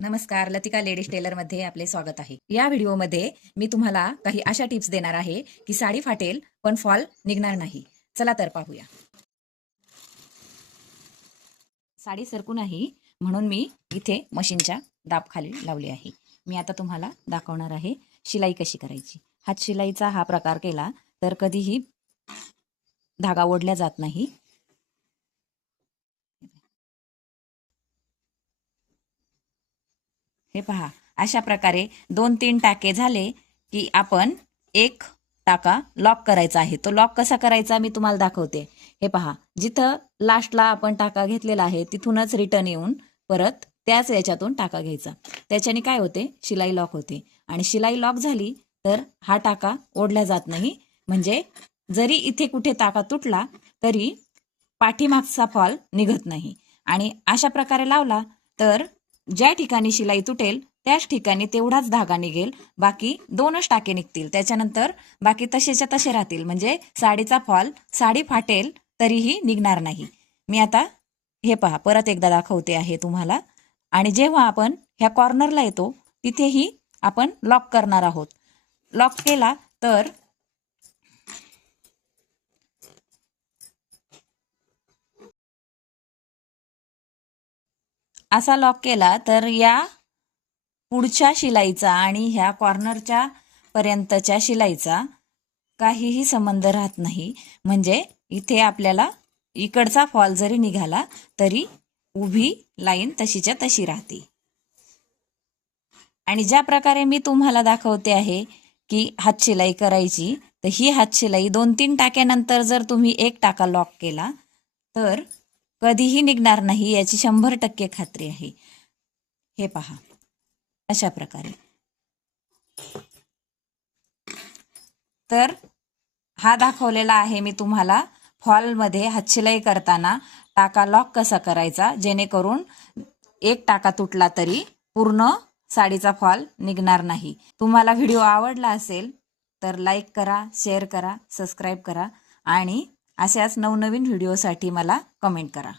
नमस्कार, लतिका लेडीज टेलरमध्ये आपले स्वागत आहे। या व्हिडिओमध्ये मी तुम्हाला काही अशा टिप्स देणार आहे की साडी फाटेल पण फॉल निघणार नाही। चला तर पाहूया। साडी सरकू नाही म्हणून मी इथे मशीनच्या दाब खाली लावली आहे। मी आता तुम्हाला दाखवणार आहे शिलाई कशी करायची। हात शिलाईचा हा प्रकार केला तर कधीही धागा ओढला जात नाही। हे पहा, अशा प्रकारे 2-3 टाके झाले की आपण एक टाका लॉक करायचा आहे। तो लॉक कसा करायचा मी तुम्हाला दाखवते। हे पहा, जिथं लास्टला आपण टाका घेतलेला आहे तिथूनच रिटर्न येऊन परत त्याच याच्यातून टाका घ्यायचा। त्याच्याने काय होते, शिलाई लॉक होते आणि शिलाई लॉक झाली तर हा टाका ओढला जात नाही। म्हणजे जरी इथे कुठे टाका तुटला तरी पाठीमागचा फॉल निघत नाही। आणि अशा प्रकारे लावला तर ज्या ठिकाणी शिलाई तुटेल त्याच ठिकाणी तेवढाच धागा निघेल, बाकी 2च टाके निघतील। त्याच्यानंतर बाकी तसेच्या तसे राहतील। म्हणजे साडीचा फॉल साडी फाटेल तरीही निघणार नाही। मी आता हे पहा परत एकदा दाखवते आहे तुम्हाला। आणि जेव्हा आपण ह्या कॉर्नरला येतो तिथेही आपण लॉक करणार आहोत। लॉक केला तर असा लॉक केला तर या पुढच्या शिलाईचा आणि ह्या कॉर्नरच्या पर्यंतच्या शिलाईचा काहीही संबंध राहत नाही। म्हणजे इथे आपल्याला इकडचा फॉल जरी निघाला तरी उभी लाईन तशीच्या तशी राहते। आणि ज्या प्रकारे मी तुम्हाला दाखवते आहे की हात शिलाई करायची, तर ही हात शिलाई 2-3 टाक्यानंतर जर तुम्ही एक टाका लॉक केला तर कधीही निघणार नाही, याची 100% खात्री आहे। हे पहा, अशा प्रकारे। तर हा दाखवलेला आहे मी तुम्हाला फॉलमध्ये हातशिलाई करताना टाका लॉक कसा करायचा, जेणेकरून एक टाका तुटला तरी पूर्ण साडीचा फॉल निघणार नाही। तुम्हाला व्हिडिओ आवडला असेल तर लाईक करा, शेअर करा, सबस्क्राईब करा आणि अशाच नवनवीन व्हिडिओसाठी मला कमेंट करा।